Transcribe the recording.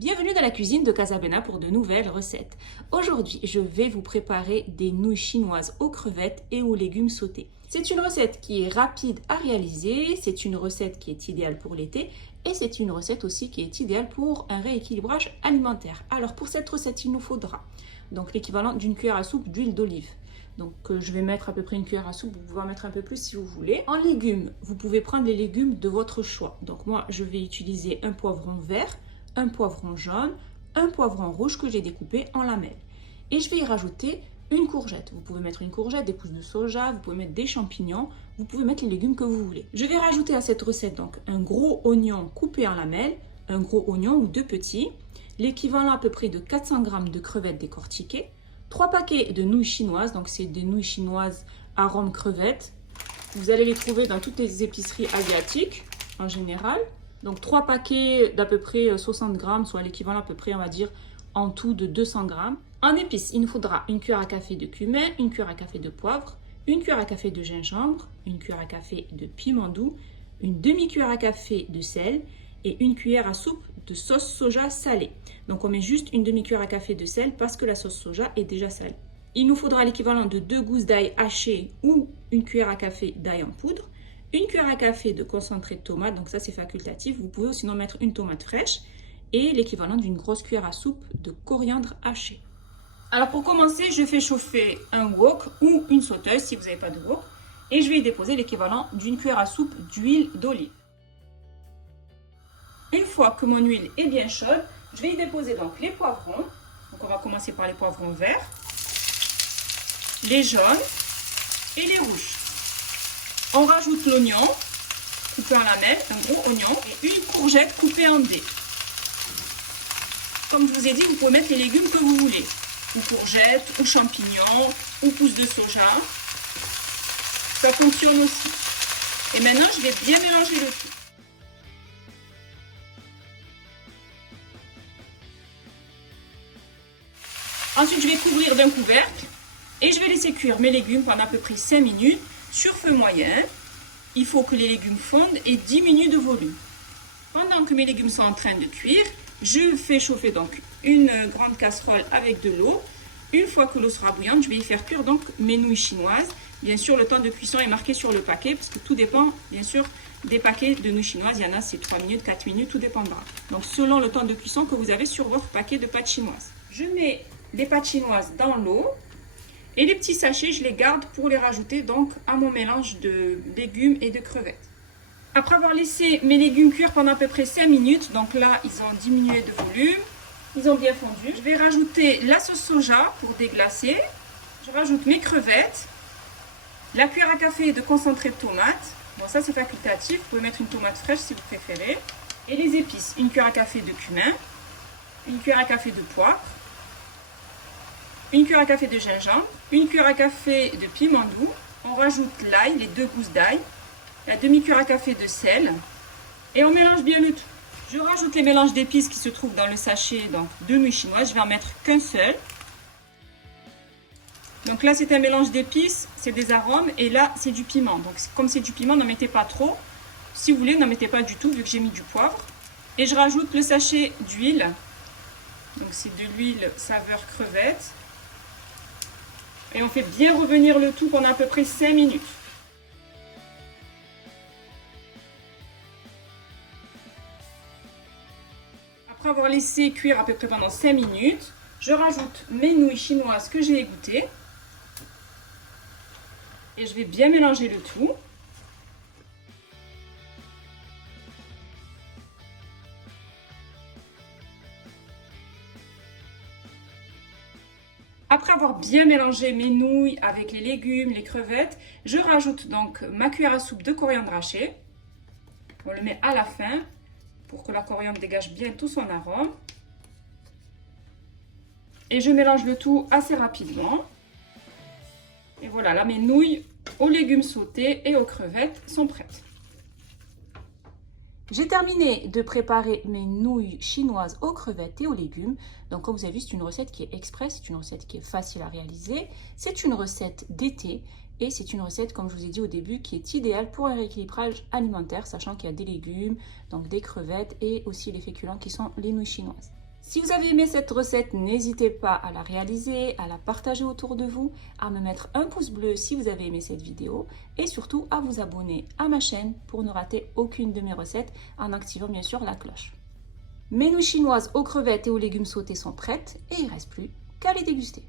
Bienvenue dans la cuisine de Casabena pour de nouvelles recettes. Aujourd'hui, je vais vous préparer des nouilles chinoises aux crevettes et aux légumes sautés. C'est une recette qui est rapide à réaliser, c'est une recette qui est idéale pour l'été et c'est une recette aussi qui est idéale pour un rééquilibrage alimentaire. Alors pour cette recette, il nous faudra donc l'équivalent d'une cuillère à soupe d'huile d'olive. Donc je vais mettre à peu près une cuillère à soupe, vous pouvez en mettre un peu plus si vous voulez. En légumes, vous pouvez prendre les légumes de votre choix. Donc moi, je vais utiliser un poivron vert, un poivron jaune, un poivron rouge que j'ai découpé en lamelles. Et je vais y rajouter une courgette. Vous pouvez mettre une courgette, des pousses de soja, vous pouvez mettre des champignons, vous pouvez mettre les légumes que vous voulez. Je vais rajouter à cette recette donc un gros oignon coupé en lamelles, un gros oignon ou deux petits, l'équivalent à peu près de 400 g de crevettes décortiquées, 3 paquets de nouilles chinoises, donc c'est des nouilles chinoises arôme crevettes. Vous allez les trouver dans toutes les épiceries asiatiques en général. Donc 3 paquets d'à peu près 60 g, soit l'équivalent à peu près, on va dire, en tout de 200 g. En épices, il nous faudra une cuillère à café de cumin, une cuillère à café de poivre, une cuillère à café de gingembre, une cuillère à café de piment doux, une demi-cuillère à café de sel et une cuillère à soupe de sauce soja salée. Donc on met juste une demi-cuillère à café de sel parce que la sauce soja est déjà salée. Il nous faudra l'équivalent de 2 gousses d'ail hachées ou une cuillère à café d'ail en poudre, une cuillère à café de concentré de tomate, donc ça c'est facultatif, vous pouvez sinon mettre une tomate fraîche, et l'équivalent d'une grosse cuillère à soupe de coriandre haché. Alors pour commencer, je fais chauffer un wok ou une sauteuse si vous n'avez pas de wok, et je vais y déposer l'équivalent d'une cuillère à soupe d'huile d'olive. Une fois que mon huile est bien chaude, je vais y déposer donc les poivrons. Donc on va commencer par les poivrons verts, les jaunes et les rouges. On rajoute l'oignon coupé en lamelles, un gros oignon et une courgette coupée en dés. Comme je vous ai dit, vous pouvez mettre les légumes que vous voulez, ou courgettes, ou champignons, ou pousses de soja. Ça fonctionne aussi. Et maintenant, je vais bien mélanger le tout. Ensuite, je vais couvrir d'un couvercle et je vais laisser cuire mes légumes pendant à peu près 5 minutes sur feu moyen. Il faut que les légumes fondent et diminuent de volume. Pendant que mes légumes sont en train de cuire, je fais chauffer donc une grande casserole avec de l'eau. Une fois que l'eau sera bouillante, je vais y faire cuire donc mes nouilles chinoises. Bien sûr, le temps de cuisson est marqué sur le paquet parce que tout dépend, bien sûr, des paquets de nouilles chinoises. Il y en a, c'est 3 minutes, 4 minutes, tout dépendra. Donc, selon le temps de cuisson que vous avez sur votre paquet de pâtes chinoises. Je mets les pâtes chinoises dans l'eau. Et les petits sachets, je les garde pour les rajouter donc à mon mélange de légumes et de crevettes. Après avoir laissé mes légumes cuire pendant à peu près 5 minutes, donc là, ils ont diminué de volume, ils ont bien fondu. Je vais rajouter la sauce soja pour déglacer. Je rajoute mes crevettes, la cuillère à café de concentré de tomate. Bon, ça c'est facultatif, vous pouvez mettre une tomate fraîche si vous préférez. Et les épices, une cuillère à café de cumin, une cuillère à café de poivre, une cuillère à café de gingembre, une cuillère à café de piment doux. On rajoute l'ail, les 2 gousses d'ail, la demi-cuillère à café de sel et on mélange bien le tout. Je rajoute les mélanges d'épices qui se trouvent dans le sachet donc, de nouilles chinoises. Je vais en mettre qu'un seul. Donc là, c'est un mélange d'épices, c'est des arômes et là, c'est du piment. Donc comme c'est du piment, n'en mettez pas trop. Si vous voulez, n'en mettez pas du tout vu que j'ai mis du poivre. Et je rajoute le sachet d'huile. Donc c'est de l'huile saveur crevette. Et on fait bien revenir le tout pendant à peu près 5 minutes. Après avoir laissé cuire à peu près pendant 5 minutes, je rajoute mes nouilles chinoises que j'ai égouttées. Et je vais bien mélanger le tout. Après avoir bien mélangé mes nouilles avec les légumes, les crevettes, je rajoute donc ma cuillère à soupe de coriandre haché. On le met à la fin pour que la coriandre dégage bien tout son arôme. Et je mélange le tout assez rapidement. Et voilà, là mes nouilles aux légumes sautés et aux crevettes sont prêtes. J'ai terminé de préparer mes nouilles chinoises aux crevettes et aux légumes. Donc comme vous avez vu, c'est une recette qui est express, c'est une recette qui est facile à réaliser. C'est une recette d'été et c'est une recette, comme je vous ai dit au début, qui est idéale pour un rééquilibrage alimentaire, sachant qu'il y a des légumes, donc des crevettes et aussi les féculents qui sont les nouilles chinoises. Si vous avez aimé cette recette, n'hésitez pas à la réaliser, à la partager autour de vous, à me mettre un pouce bleu si vous avez aimé cette vidéo et surtout à vous abonner à ma chaîne pour ne rater aucune de mes recettes en activant bien sûr la cloche. Mes nouilles chinoises aux crevettes et aux légumes sautés sont prêtes et il ne reste plus qu'à les déguster.